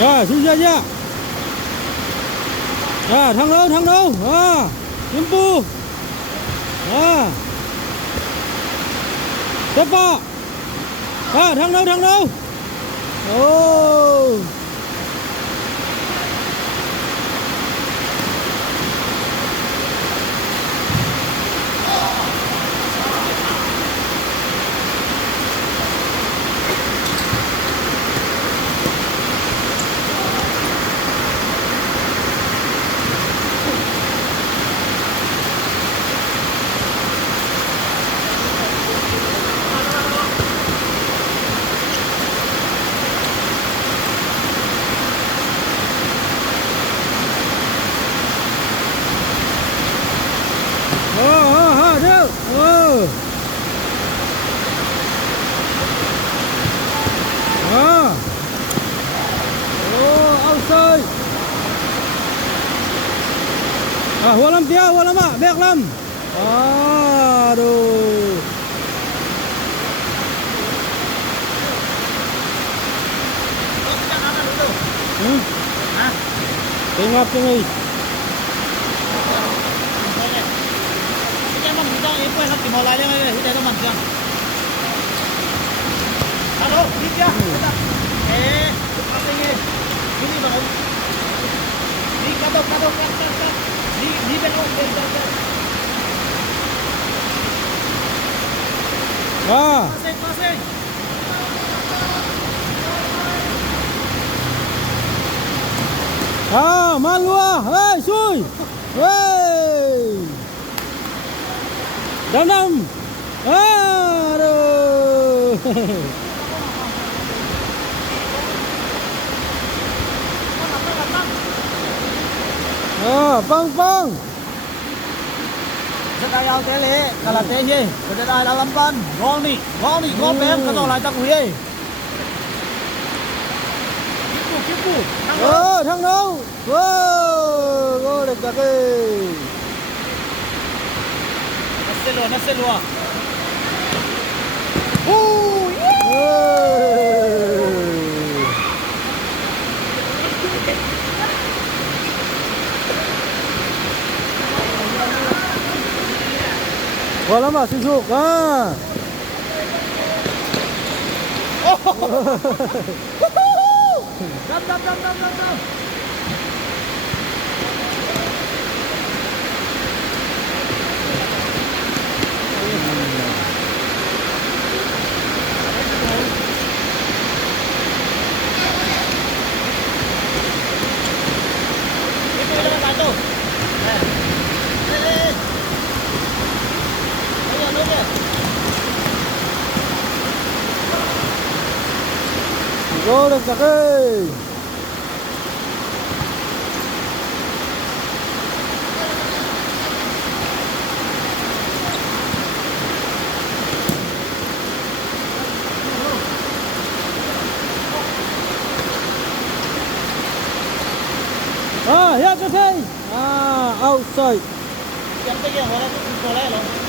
Rồi xuống chưa chưa. Thằng đâu kiếm pu tiếp vào. Thằng đâu ô hua lắm ạ, bẹc lắm. Aduh. Tengok ni. Jangan mudah ikut nak dimulai dia ni, kita tu macam. Halo, dia. Apa ni? Ini baru. Ni kado. Ni belum betul. Masih. Malu hei suy. Hei. Dalam. Aduh. Pang. Sedaya tele, kalau tele, sedaya dalam ban, gol ni, bem, kalau lai tak huye. Kipu. Thằng đâu? Gol được cả cái. Naselua. Wala mà susuk. Dam. Itu jangan satu. Gol được cả cái. Ya cái thế. Outside. Yang tu yang orang tu boleh loh.